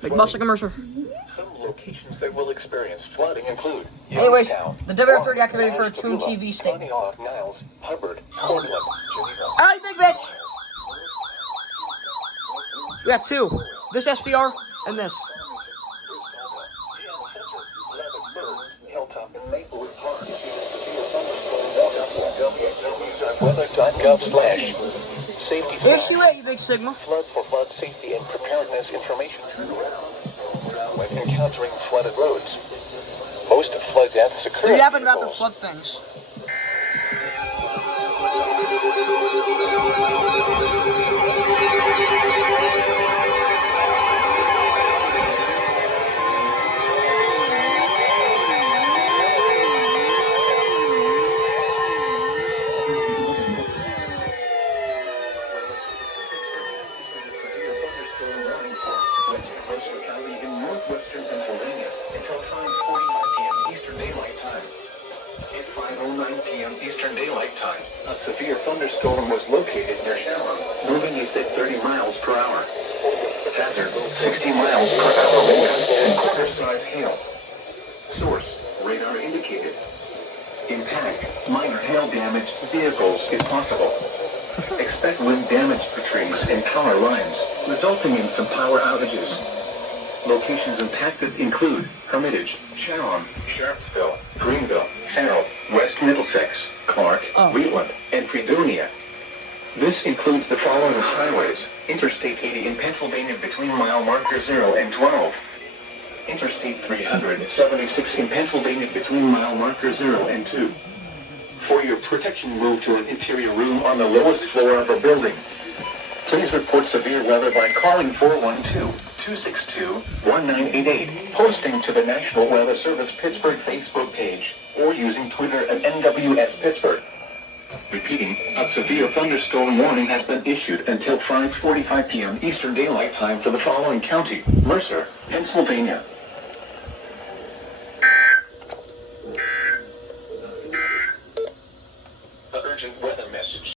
Big boss like a Mercer. Some locations that will experience flooding include Anyways, Youngstown, the WWG53 activated for a Toon TV statement. Niles, Hubbard, Portland, Geneva. Alright, big bitch! We got two. This SVR and this. Weather.gov/safety. Issue 8, you big Sigma. Flood for flood safety and preparedness information. When encountering flooded roads, most flood deaths occur. They're yapping about their flood things. Northwestern Pennsylvania until 5:45 p.m. Eastern Daylight Time. At 5:09 p.m. Eastern Daylight Time, a severe thunderstorm was located near Sharon, moving east at 30 miles per hour. Hazard, 60 miles per hour wind gusts and quarter-size hail. Source, radar indicated. Impact, minor hail-damaged vehicles if possible. Expect wind damage to trees and power lines, resulting in some power outages. Locations impacted include Hermitage, Sharon, Sharpsville, Greenville, Farrell, West Middlesex, Clark, Wheatland, and Fredonia. This includes the following highways: Interstate 80 in Pennsylvania between mile marker 0 and 12. Interstate 376 in Pennsylvania between mile marker 0 and 2. For your protection, move to an interior room on the lowest floor of a building. Please report severe weather by calling 412-262-1988, posting to the National Weather Service Pittsburgh Facebook page, or using Twitter at NWS Pittsburgh. Repeating, a severe thunderstorm warning has been issued until 5:45 p.m. Eastern Daylight Time for the following county: Mercer, Pennsylvania. Urgent weather.